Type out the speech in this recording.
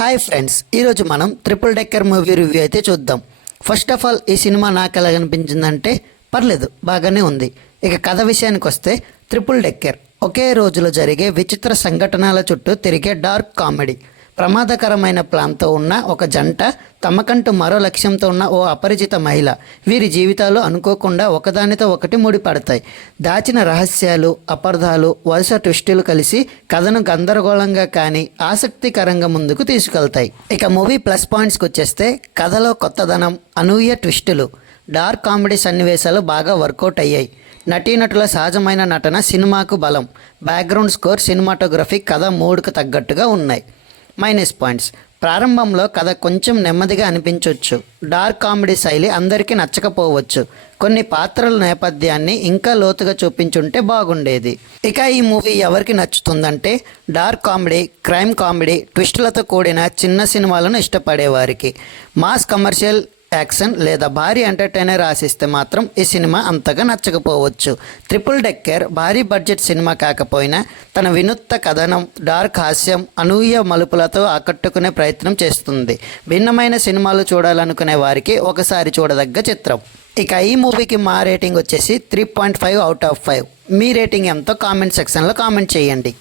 Hi friends, ఈరోజు మనం triple decker movie review అయితే చూద్దాం. ఫస్ట్ ఆఫ్ ఆల్ ఈ సినిమా నాకు ఎలా అనిపించిందంటే పర్లేదు, బాగానే ఉంది. ఇక కథ విషయానికి వస్తే ట్రిపుల్ డెక్కర్ ఒకే రోజులో జరిగే విచిత్ర సంఘటనల చుట్టూ తిరిగే డార్క్ కామెడీ. ప్రమాదకరమైన ప్లాన్తో ఉన్న ఒక జంట, తమకంటూ మరో లక్ష్యంతో ఉన్న ఓ అపరిచిత మహిళ, వీరి జీవితాలు అనుకోకుండా ఒకదానితో ఒకటి ముడిపడతాయి. దాచిన రహస్యాలు, అపార్థాలు, వరుస ట్విస్టులు కలిసి కథను గందరగోళంగా కానీ ఆసక్తికరంగా ముందుకు తీసుకెళ్తాయి. ఇక మూవీ ప్లస్ పాయింట్స్కి వచ్చేస్తే కథలో కొత్తదనం, అనూహ్య ట్విస్టులు, డార్క్ కామెడీ సన్నివేశాలు బాగా వర్కౌట్ అయ్యాయి. నటీనటుల సహజమైన నటన సినిమాకు బలం. బ్యాక్గ్రౌండ్ స్కోర్, సినిమాటోగ్రఫీ, కథ మూడుకు తగ్గట్టుగా ఉన్నాయి. మైనస్ పాయింట్స్: ప్రారంభంలో కథ కొంచెం నెమ్మదిగా అనిపించవచ్చు. డార్క్ కామెడీ శైలి అందరికీ నచ్చకపోవచ్చు. కొన్ని పాత్రల నేపథ్యాన్ని ఇంకా లోతుగా చూపించుంటే బాగుండేది. ఇక ఈ మూవీ ఎవరికి నచ్చుతుందంటే డార్క్ కామెడీ, క్రైమ్ కామెడీ, ట్విస్టులతో కూడిన చిన్న సినిమాలను ఇష్టపడేవారికి. మాస్ కమర్షియల్ యాక్షన్ లేదా భారీ ఎంటర్టైనర్ ఆశిస్తే మాత్రం ఈ సినిమా అంతగా నచ్చకపోవచ్చు. ట్రిపుల్ డెక్కర్ భారీ బడ్జెట్ సినిమా కాకపోయినా తన వినూత్న కథనం, డార్క్ హాస్యం, అనూహ్య మలుపులతో ఆకట్టుకునే ప్రయత్నం చేస్తుంది. భిన్నమైన సినిమాలు చూడాలనుకునే వారికి ఒకసారి చూడదగ్గ చిత్రం. ఇక ఈ మూవీకి మా రేటింగ్ వచ్చేసి 3.5 అవుట్ ఆఫ్ 5. మీ రేటింగ్ ఎంతో కామెంట్ సెక్షన్లో కామెంట్ చేయండి.